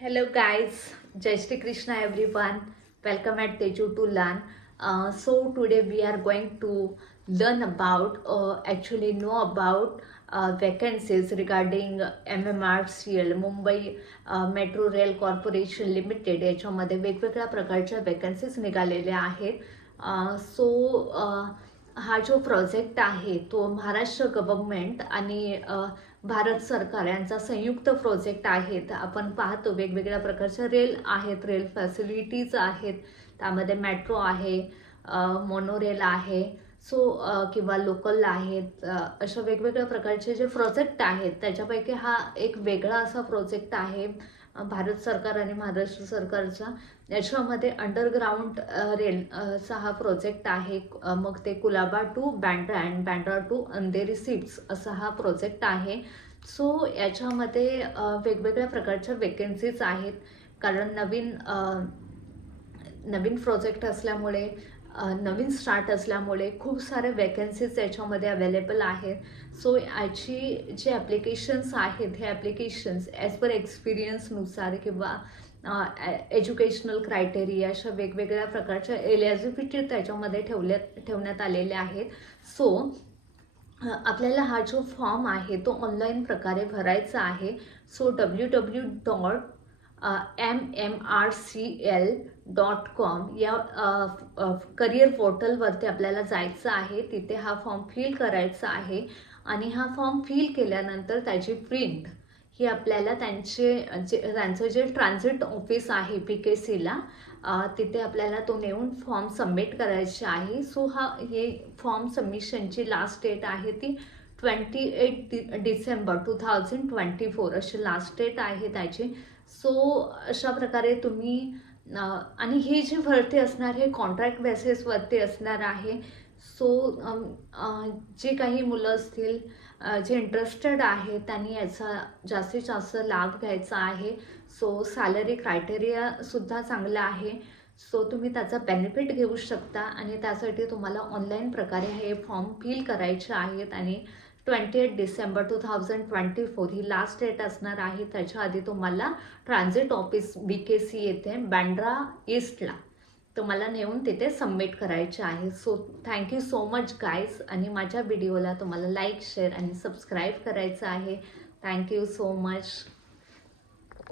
Hello guys, Jai Shri Krishna everyone. Welcome at Teju to Learn. So today we are going to learn about, actually know about vacancies regarding MMRCL Mumbai Metro Rail Corporation Limited. याच्यामध्ये वेगवेगळ्या प्रकारच्या vacancies निघालेल्या आहेत. हा जो project आहे तो Maharashtra government आणि भारत सरकार यांचा संयुक्त प्रोजेक्ट आहे. आपण पाहतो वेगवेगळ्या प्रकारच्या रेल आहेत, रेल फॅसिलिटीज आहेत, त्यामध्ये मेट्रो आहे, मोनोरेल आहे, किंवा लोकल आहेत. अशा वेगवेगळ्या प्रकारचे जे प्रोजेक्ट आहेत त्याच्यापैकी हा एक वेगळा असा प्रोजेक्ट आहे भारत सरकार आणि महाराष्ट्र सरकारचा. याच्यामध्ये अंडरग्राऊंड रेलचा हा प्रोजेक्ट आहे. मग ते Colaba to Bandra and Bandra to Andheri seats असा हा प्रोजेक्ट आहे. याच्यामध्ये वेगवेगळ्या प्रकारच्या वेकेन्सीज आहेत, कारण नवीन प्रोजेक्ट असल्यामुळे, नवीन स्टार्ट असल्यामुळे खूप सारे वॅकन्सीज याच्यामध्ये अवेलेबल आहेत. याची जे ॲप्लिकेशन्स आहेत हे ॲप्लिकेशन्स ॲज पर एक्सपिरियन्सनुसार किंवा एज्युकेशनल क्रायटेरिया अशा वेगवेगळ्या प्रकारच्या एलिजिबिलिटी त्याच्यामध्ये ठेवण्यात आलेल्या आहेत. आपल्याला हा जो फॉर्म आहे तो ऑनलाईन प्रकारे भरायचा आहे. www.mmrcl.com या करिअर पोर्टलवरती आपल्याला जायचं आहे. तिथे हा फॉर्म फिल करायचा आहे आणि हा फॉर्म फिल केल्यानंतर त्याची प्रिंट ही आपल्याला त्यांचं जे ट्रान्झिट ऑफिस आहे PKCला, तिथे आपल्याला तो नेऊन फॉर्म सबमिट करायचे आहे. हे फॉर्म सबमिशनची लास्ट डेट आहे ती 28 डिसेंबर 2024 अशी लास्ट डेट आहे त्याची. अशा प्रकारे तुम्ही आणि ही जी भरती असणार हे कॉन्ट्रॅक्ट बेसिसवरती असणार आहे. जे काही मुलं असतील जे इंटरेस्टेड आहे त्यांनी याचा जास्तीत जास्त लाभ घ्यायचा आहे. सॅलरी क्रायटेरिया सुद्धा चांगला आहे. तुम्ही त्याचा बेनिफिट घेऊ शकता आणि त्यासाठी तुम्हाला ऑनलाईन प्रकारे हे फॉर्म फिल करायचे आहेत आणि 28 डिसेंबर 2024 ही लास्ट डेट असणार आहे. त्याच्या आधी तुम्हाला ट्रान्झिट ऑफिस BKC येथे बँड्रा ईस्टला तुम्हाला नेऊन तिथे सबमिट करायचे आहे. Thank you so much guys. आणि माझ्या व्हिडिओला तुम्हाला लाईक, शेअर आणि सबस्क्राईब करायचं आहे. Thank you so much.